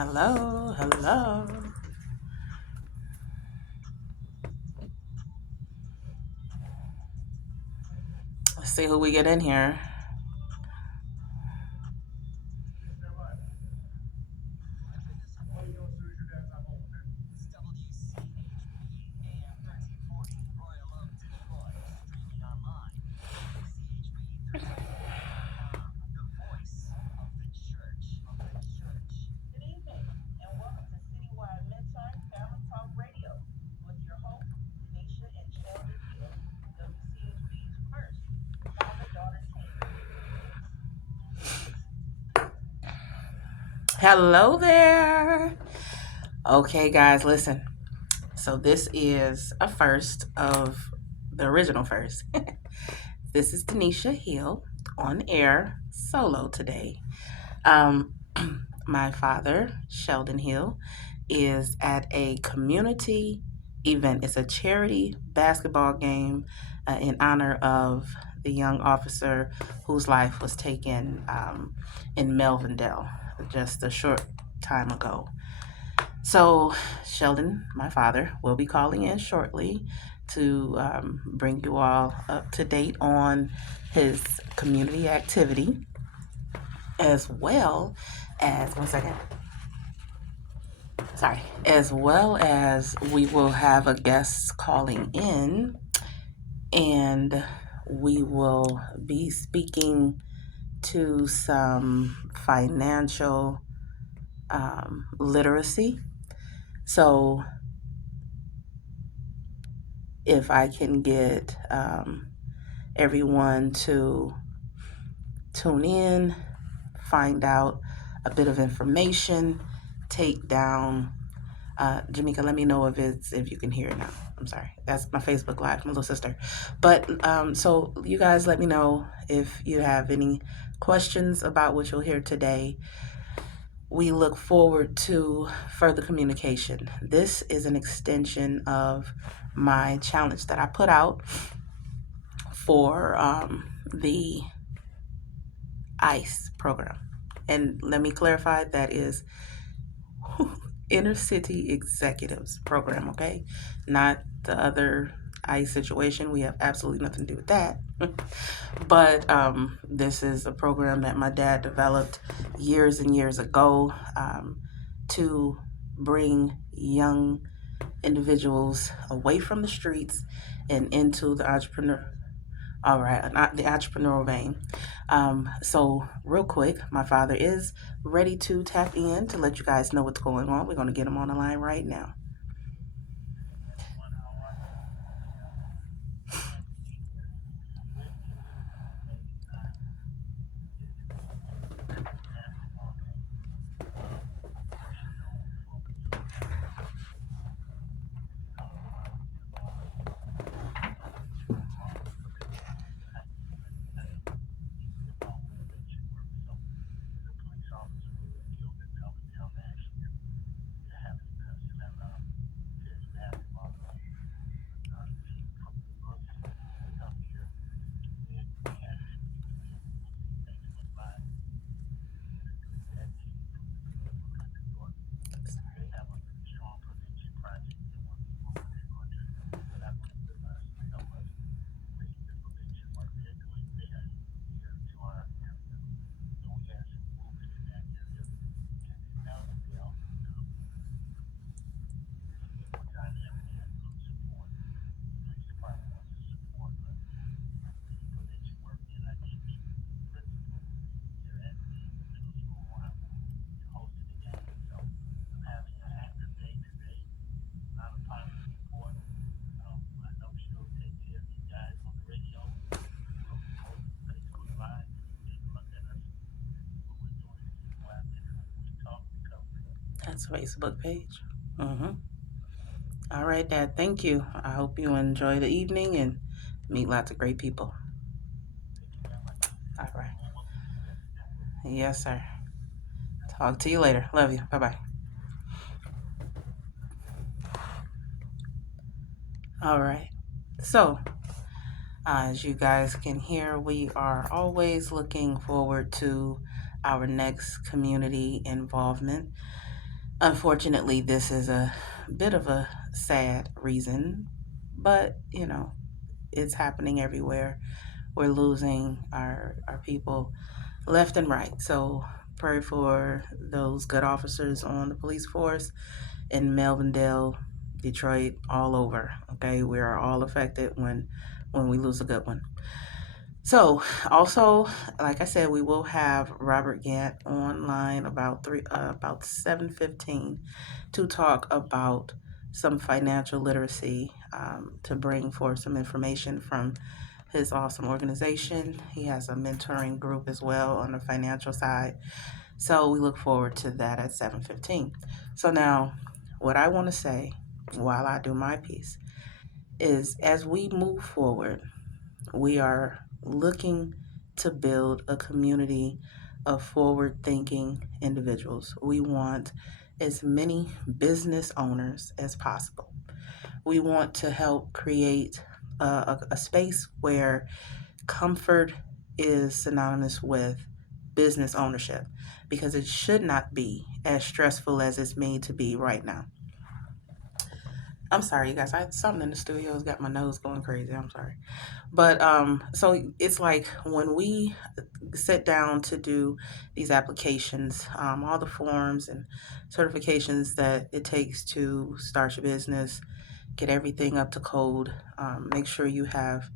Hello, hello. Let's see who we get in here. Hello there. Okay, guys, listen. So, this is a first of the original first. This is Tanisha Hill on air solo today. Um, my father, Sheldon Hill, is at a community event. It's a charity basketball game in honor of the young officer whose life was taken in Melvindale just a short time ago. So, Sheldon, my father, will be calling in shortly to bring you all up to date on his community activity, as well as, one second, sorry, as well as we will have a guest calling in and we will be speaking to some financial literacy. So, if I can get everyone to tune in, find out a bit of information, take down. Jamaica, let me know if you can hear it now. I'm sorry. That's my Facebook Live, my little sister. But so you guys let me know if you have any questions about what you'll hear today. We look forward to further communication. This is an extension of my challenge that I put out for the ICE program. And let me clarify, that is Inner City Executives program, okay? Not the other ICE situation. We have absolutely nothing to do with that. But this is a program that my dad developed years and years ago to bring young individuals away from the streets and into the entrepreneurial vein. So real quick, my father is ready to tap in to let you guys know what's going on. We're going to get him on the line right now. That's a Facebook page. Mm-hmm. All right, Dad. Thank you. I hope you enjoy the evening and meet lots of great people. All right. Yes, sir. Talk to you later. Love you. Bye bye. All right. So, as you guys can hear, we are always looking forward to our next community involvement. Unfortunately, this is a bit of a sad reason, but it's happening everywhere. We're losing our people left and right. So pray for those good officers on the police force in Melvindale, Detroit, all over. Okay, we are all affected when we lose a good one. So, also, like I said, we will have Robert Gant online about 7:15 to talk about some financial literacy, to bring forth some information from his awesome organization. He has a mentoring group as well on the financial side. So we look forward to that at 7:15. So now, what I want to say while I do my piece is, as we move forward, we are looking to build a community of forward thinking individuals. We want as many business owners as possible. We want to help create a space where comfort is synonymous with business ownership, because it should not be as stressful as it's made to be right now. I'm sorry, you guys. I something in the studio has got my nose going crazy. I'm sorry. But so it's like when we sit down to do these applications, all the forms and certifications that it takes to start your business, get everything up to code, make sure you have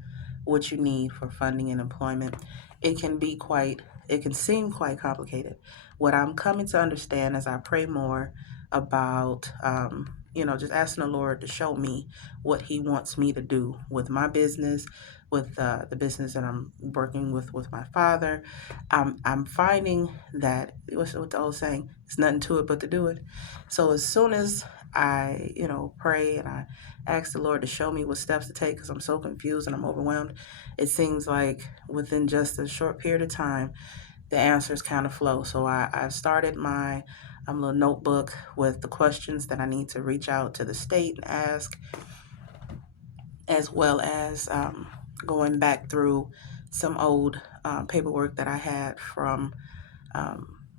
what you need for funding and employment. It can be it can seem quite complicated. What I'm coming to understand as I pray more about, just asking the Lord to show me what He wants me to do with my business, with the business that I'm working with my father. I'm finding that, what's what the old saying? It's nothing to it but to do it. So as soon as I, pray and I ask the Lord to show me what steps to take, because I'm so confused and I'm overwhelmed. It seems like within just a short period of time, the answers kind of flow. So I've started my little notebook with the questions that I need to reach out to the state and ask, as well as going back through some old paperwork that I had from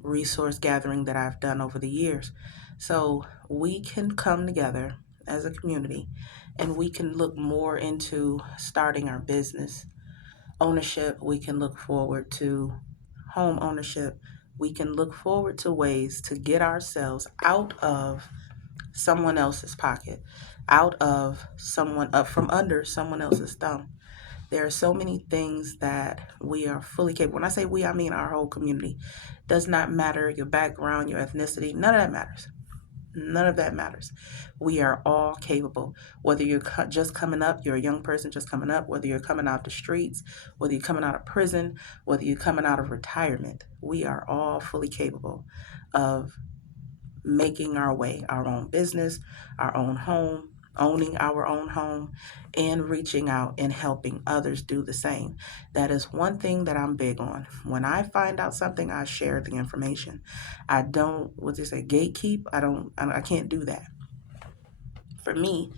resource gathering that I've done over the years. So we can come together as a community and we can look more into starting our business ownership. We can look forward to home ownership. We can look forward to ways to get ourselves out of someone else's pocket, out of someone up from under someone else's thumb. There are so many things that we are fully capable. When I say we, I mean our whole community. Does not matter your background, your ethnicity, none of that matters. None of that matters. We are all capable. Whether you're just coming up, you're a young person just coming up, whether you're coming out the streets, whether you're coming out of prison, whether you're coming out of retirement, we are all fully capable of making our way, our own business, our own home, owning our own home, and reaching out and helping others do the same. That is one thing that I'm big on. When I find out something, I share the information. I don't, what they say, gatekeep. I can't do that. For me,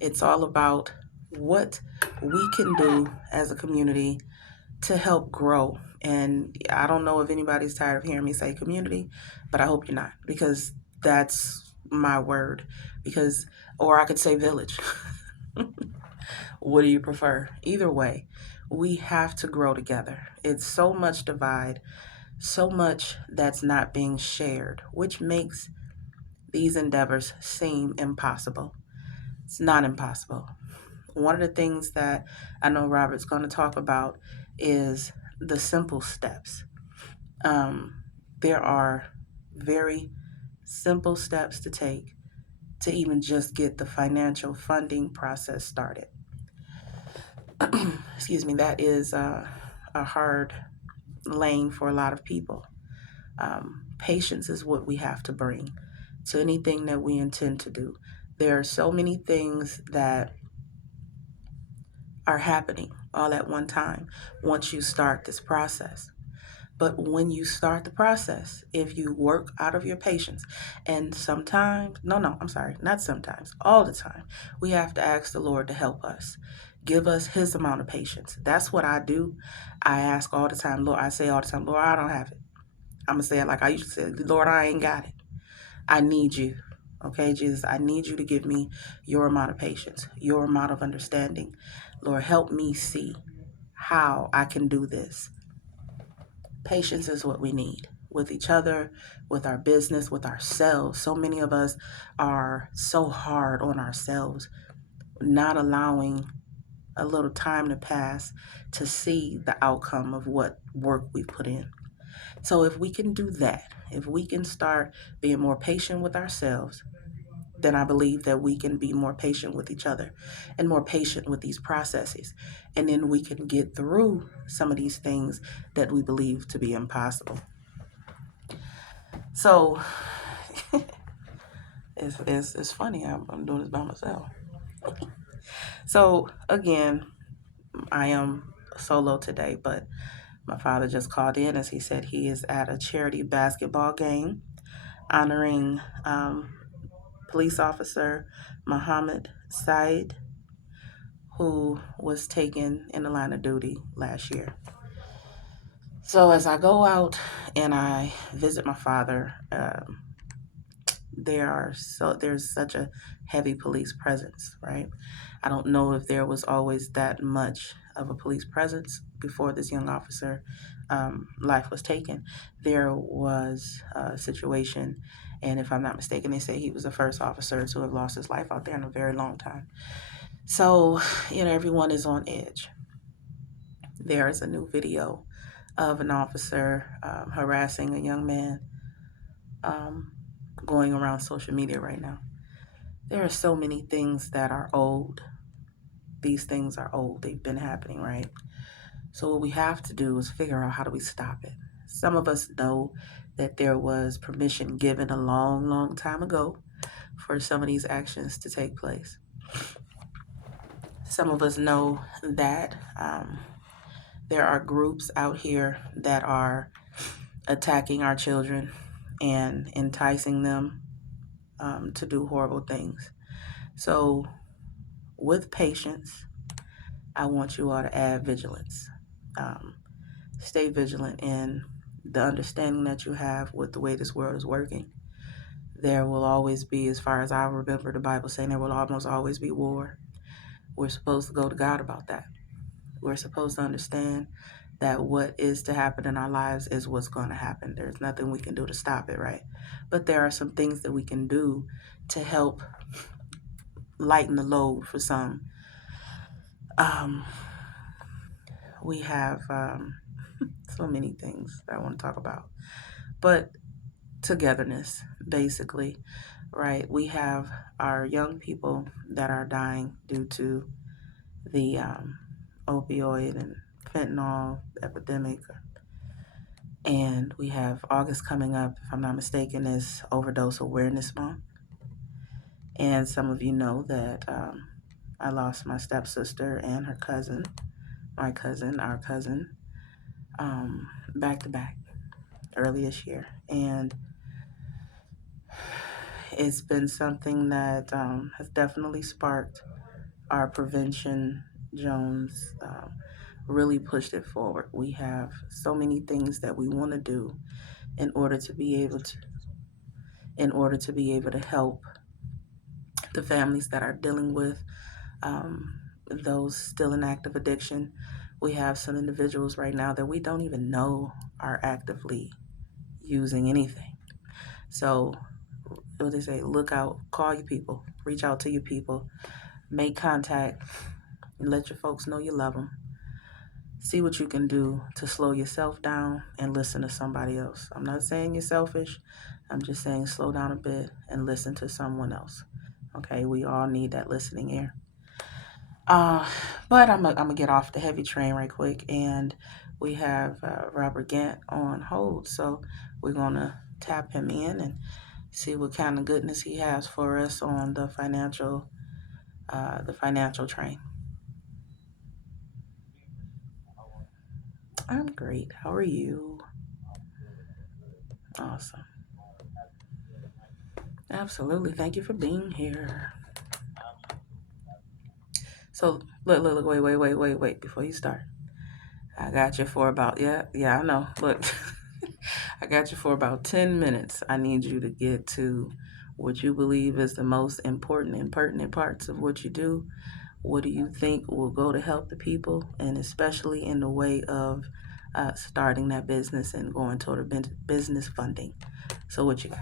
it's all about what we can do as a community to help grow. And I don't know if anybody's tired of hearing me say community, but I hope you're not, because that's my word. Because, or I could say village. What do you prefer? Either way, we have to grow together. It's so much divide, so much that's not being shared, which makes these endeavors seem impossible. It's not impossible. One of the things that I know Robert's going to talk about is the simple steps. Um, there are very simple steps to take to even just get the financial funding process started. Excuse me, that is a hard lane for a lot of people. Patience is what we have to bring to anything that we intend to do. There are so many things that are happening all at one time once you start this process. But when you start the process, if you work out of your patience, and sometimes, no, I'm sorry, not sometimes, all the time, we have to ask the Lord to help us. Give us His amount of patience. That's what I do. I ask all the time, Lord, I say all the time, Lord, I don't have it. I'm going to say it like I used to say, Lord, I ain't got it. I need you. Okay, Jesus, I need you to give me your amount of patience, your amount of understanding. Lord, help me see how I can do this. Patience is what we need with each other, with our business, with ourselves. So many of us are so hard on ourselves, not allowing a little time to pass to see the outcome of what work we put in. So if we can do that, if we can start being more patient with ourselves, then I believe that we can be more patient with each other and more patient with these processes. And then we can get through some of these things that we believe to be impossible. So it's funny. I'm doing this by myself. So again, I am solo today, but my father just called in as he said he is at a charity basketball game honoring police officer Muhammad Said, who was taken in the line of duty last year. So as I go out and I visit my father, there's such a heavy police presence, right? I don't know if there was always that much of a police presence before this young officer life was taken. There was a situation, and if I'm not mistaken, they say he was the first officer to have lost his life out there in a very long time. So, everyone is on edge. There is a new video of an officer harassing a young man um, going around social media right now. There are so many things that are old. These things are old. They've been happening, right? So what we have to do is figure out how do we stop it. Some of us know that there was permission given a long, long time ago for some of these actions to take place. Some of us know that there are groups out here that are attacking our children and enticing them to do horrible things. So, with patience, I want you all to add vigilance. Um, Stay vigilant in the understanding that you have with the way this world is working. There will always be, as far as I remember the Bible saying, there will almost always be war. We're supposed to go to God about that. We're supposed to understand that what is to happen in our lives is what's going to happen. There's nothing we can do to stop it, right? But there are some things that we can do to help lighten the load for some. Um, we have so many things that I want to talk about. But togetherness, basically, right? We have our young people that are dying due to the opioid and fentanyl epidemic. And we have August coming up, if I'm not mistaken, is Overdose Awareness Month. And some of you know that I lost my stepsister and her cousin, my cousin, our cousin, back to back early this year. And it's been something that has definitely sparked our prevention Jones, really pushed it forward. We have so many things that we want to do in order to be able to help the families that are dealing with those still in active addiction. We have some individuals right now that we don't even know are actively using anything. So, what they say, look out, call your people, reach out to your people, make contact, and let your folks know you love them. See what you can do to slow yourself down and listen to somebody else. I'm not saying you're selfish. I'm just saying slow down a bit and listen to someone else. Okay, we all need that listening ear. Uh, but I'm gonna get off the heavy train right quick, and we have Robert Gant on hold, so we're gonna tap him in and see what kind of goodness he has for us on the financial train. I'm great. How are you? Awesome. Absolutely. Thank you for being here. So look, wait, before you start. I got you for about, yeah, I know. Look, I got you for about 10 minutes. I need you to get to what you believe is the most important and pertinent parts of what you do. What do you think will go to help the people, and especially in the way of starting that business and going toward a business funding? So, what you got?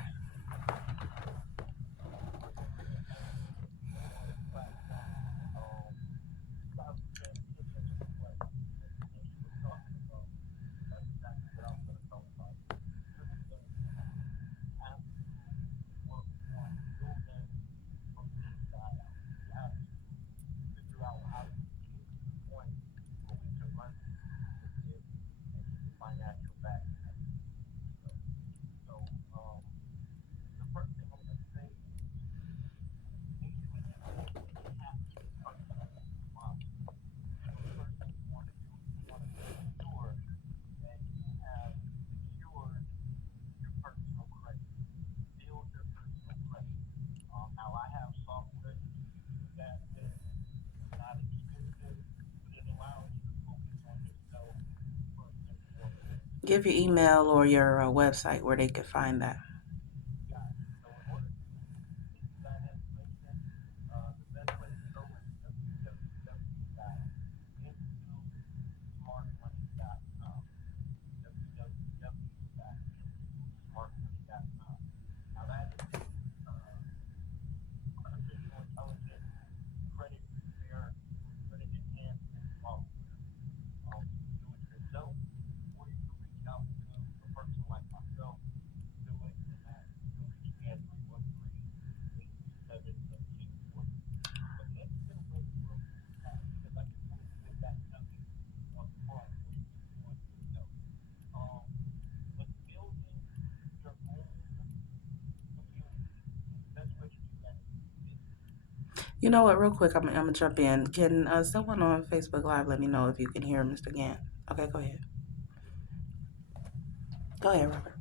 Give your email or your website where they could find that. You know what? Real quick, I'm gonna jump in. Can someone on Facebook Live let me know if you can hear Mr. Gant? Okay, go ahead. Go ahead, Robert.